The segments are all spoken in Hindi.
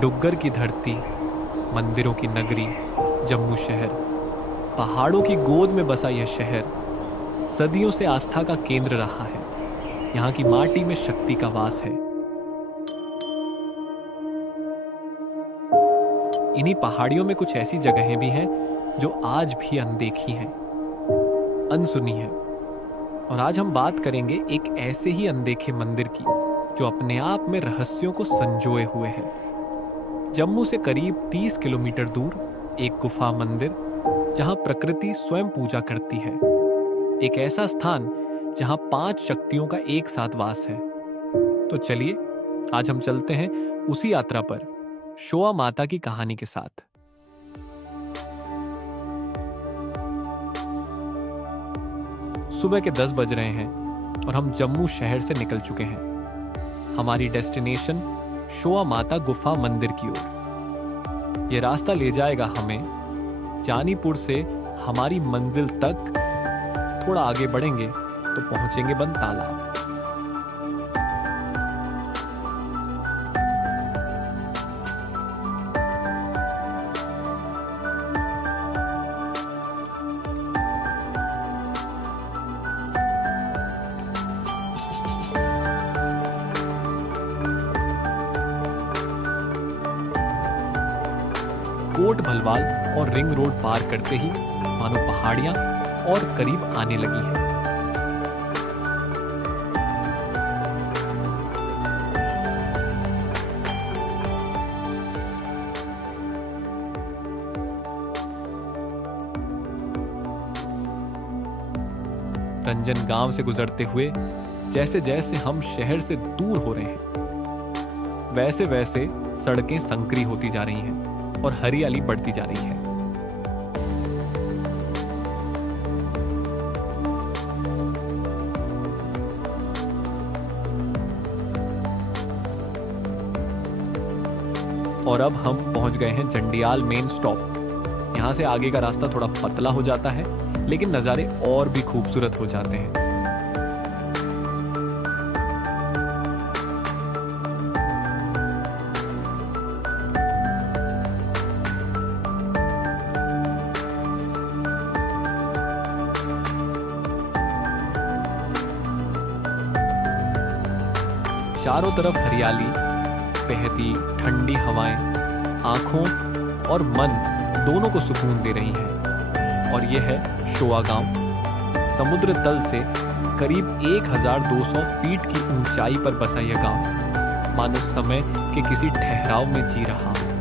डुग्गर की धरती, मंदिरों की नगरी, जम्मू शहर, पहाड़ों की गोद में बसा यह शहर सदियों से आस्था का केंद्र रहा है। यहाँ की माटी में शक्ति का वास है। इन्हीं पहाड़ियों में कुछ ऐसी जगहें भी हैं जो आज भी अनदेखी हैं, अनसुनी हैं। और आज हम बात करेंगे एक ऐसे ही अनदेखे मंदिर की जो अपने आप में रहस्यों को संजोए हुए है। जम्मू से करीब 30 किलोमीटर दूर एक गुफा मंदिर जहां प्रकृति स्वयं पूजा करती है। एक ऐसा स्थान जहां 5 शक्तियों का एक साथ वास है। तो चलिए आज हम चलते हैं उसी यात्रा पर, शोआ माता की कहानी के साथ। सुबह के 10 बज रहे हैं और हम जम्मू शहर से निकल चुके हैं, हमारी डेस्टिनेशन शोआ माता गुफा मंदिर की ओर। यह रास्ता ले जाएगा हमें जानीपुर से हमारी मंजिल तक। थोड़ा आगे बढ़ेंगे तो पहुंचेंगे बंद तालाब। कोट भलवाल और रिंग रोड पार करते ही मानो पहाड़ियां और करीब आने लगी हैं। रंजन गांव से गुजरते हुए जैसे जैसे हम शहर से दूर हो रहे हैं, वैसे वैसे सड़कें संकरी होती जा रही हैं और हरियाली बढ़ती जा रही है। और अब हम पहुंच गए हैं जंडियाल मेन स्टॉप। यहां से आगे का रास्ता थोड़ा पतला हो जाता है, लेकिन नज़ारे और भी खूबसूरत हो जाते हैं। चारों तरफ हरियाली, बहती ठंडी हवाएं आंखों और मन दोनों को सुकून दे रही हैं। और यह है शोआ गांव। समुद्र तल से करीब 1200 फीट की ऊंचाई पर बसा यह गांव मानो समय के किसी ठहराव में जी रहा हो।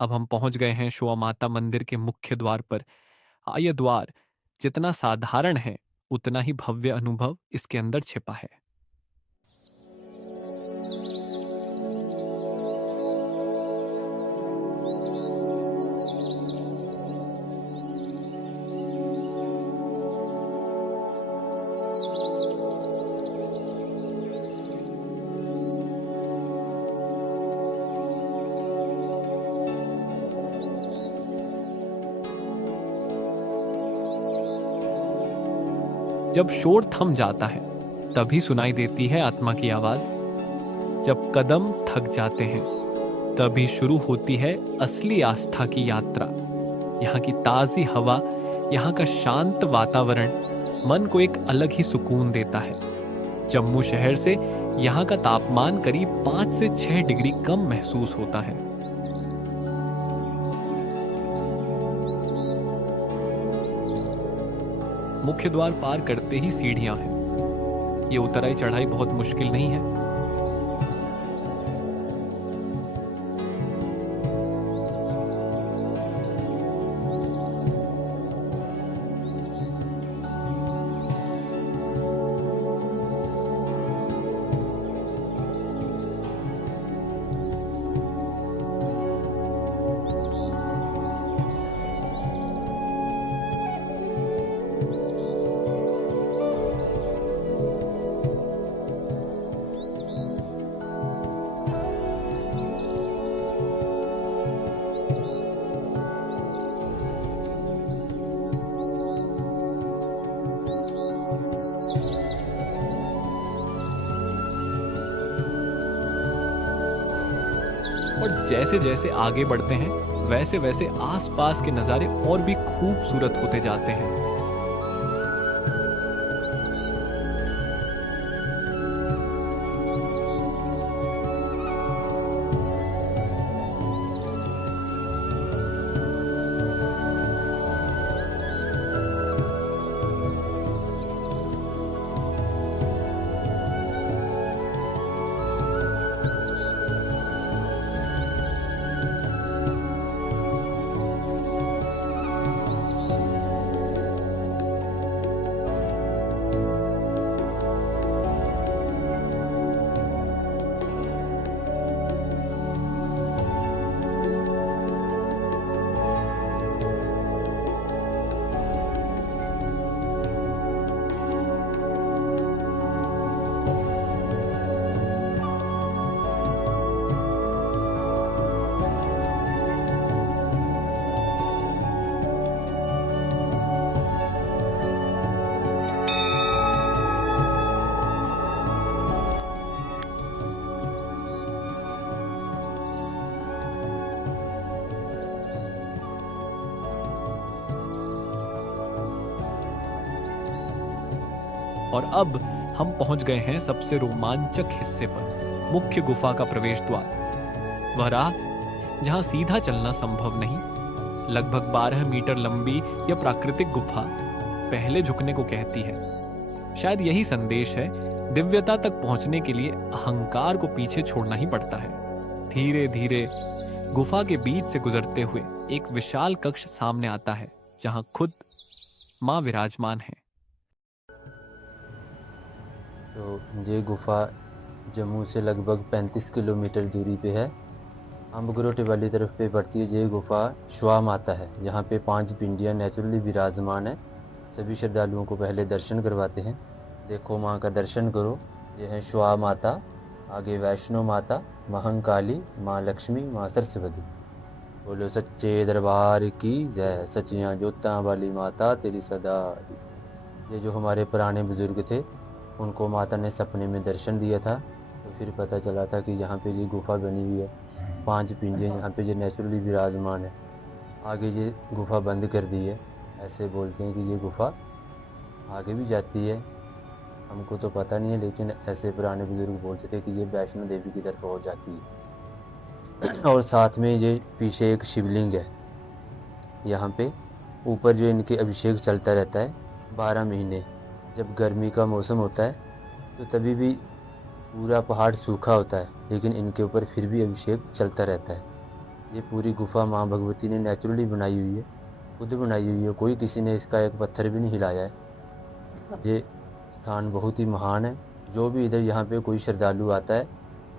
अब हम पहुंच गए हैं शोआ माता मंदिर के मुख्य द्वार पर। यह द्वार जितना साधारण है उतना ही भव्य अनुभव इसके अंदर छिपा है। जब शोर थम जाता है तभी सुनाई देती है आत्मा की आवाज। जब कदम थक जाते हैं तभी शुरू होती है असली आस्था की यात्रा। यहाँ की ताजी हवा, यहाँ का शांत वातावरण मन को एक अलग ही सुकून देता है। जम्मू शहर से यहाँ का तापमान करीब 5 से 6 डिग्री कम महसूस होता है। मुख्य द्वार पार करते ही सीढ़ियां हैं। ये उतराई चढ़ाई बहुत मुश्किल नहीं है। और जैसे जैसे आगे बढ़ते हैं वैसे वैसे आसपास के नज़ारे और भी खूबसूरत होते जाते हैं। और अब हम पहुंच गए हैं सबसे रोमांचक हिस्से पर, मुख्य गुफा का प्रवेश द्वार। वह राह जहां सीधा चलना संभव नहीं, लगभग 12 मीटर लंबी यह प्राकृतिक गुफा पहले झुकने को कहती है। शायद यही संदेश है, दिव्यता तक पहुंचने के लिए अहंकार को पीछे छोड़ना ही पड़ता है। धीरे धीरे गुफा के बीच से गुजरते हुए एक विशाल कक्ष सामने आता है, जहां खुद मां विराजमान है। तो ये गुफा जम्मू से लगभग 35 किलोमीटर दूरी पे है। अम्बगरोटे वाली तरफ पे पड़ती है। ये गुफा श्वा माता है। यहाँ पे 5 पिंडियाँ नेचुरली विराजमान है। सभी श्रद्धालुओं को पहले दर्शन करवाते हैं। देखो माँ का दर्शन करो। ये है श्वा माता, आगे वैष्णो माता, महंकाली, माँ लक्ष्मी, माँ सरस्वती। बोलो सच्चे दरबार की जय। सच्चियाँ जोतां वाली माता तेरी सदा। ये जो हमारे पुराने बुजुर्ग थे, उनको माता ने सपने में दर्शन दिया था, तो फिर पता चला था कि यहाँ पे ये गुफा बनी हुई है। 5 पिंडियाँ यहाँ पे ये नेचुरली विराजमान है। आगे ये गुफा बंद कर दी है। ऐसे बोलते हैं कि ये गुफा आगे भी जाती है, हमको तो पता नहीं है, लेकिन ऐसे पुराने बुजुर्ग बोलते थे कि ये वैष्णो देवी की तरफ हो जाती है। और साथ में ये पीछे एक शिवलिंग है। यहाँ पे ऊपर जो इनके अभिषेक चलता रहता है 12 महीने। जब गर्मी का मौसम होता है तो तभी भी पूरा पहाड़ सूखा होता है, लेकिन इनके ऊपर फिर भी अभिषेक चलता रहता है। ये पूरी गुफा माँ भगवती ने नेचुरली बनाई हुई है, खुद बनाई हुई है। कोई किसी ने इसका एक पत्थर भी नहीं हिलाया है। ये स्थान बहुत ही महान है। जो भी इधर यहाँ पे कोई श्रद्धालु आता है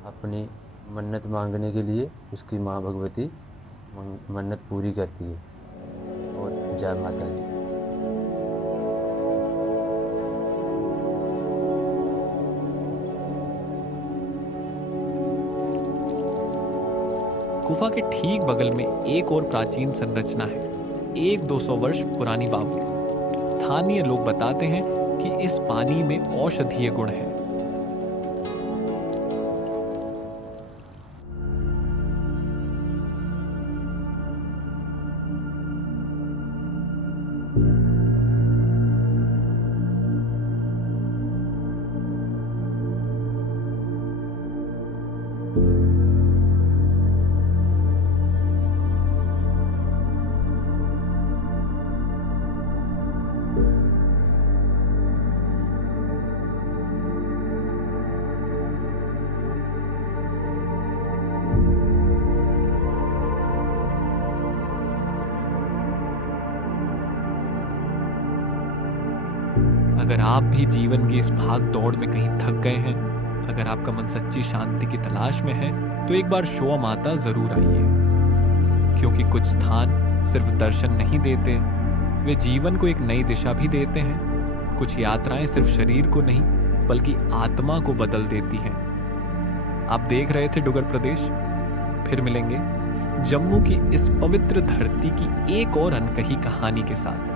अपनी मन्नत मांगने के लिए, उसकी माँ भगवती मन्नत पूरी करती है। और जय माता दी। गुफा के ठीक बगल में एक और प्राचीन संरचना है, 100-200 वर्ष पुरानी बावली। स्थानीय लोग बताते हैं कि इस पानी में औषधीय गुण है। अगर आप भी जीवन की इस भाग दौड़ में कहीं थक गए हैं, अगर आपका मन सच्ची शांति की तलाश में है, तो एक बार श्वा माता जरूर आइए। क्योंकि कुछ स्थान सिर्फ दर्शन नहीं देते, वे जीवन को एक नई दिशा भी देते हैं। कुछ यात्राएं सिर्फ शरीर को नहीं बल्कि आत्मा को बदल देती हैं। आप देख रहे थे डुगर प्रदेश। फिर मिलेंगे जम्मू की इस पवित्र धरती की एक और अनकही कहानी के साथ।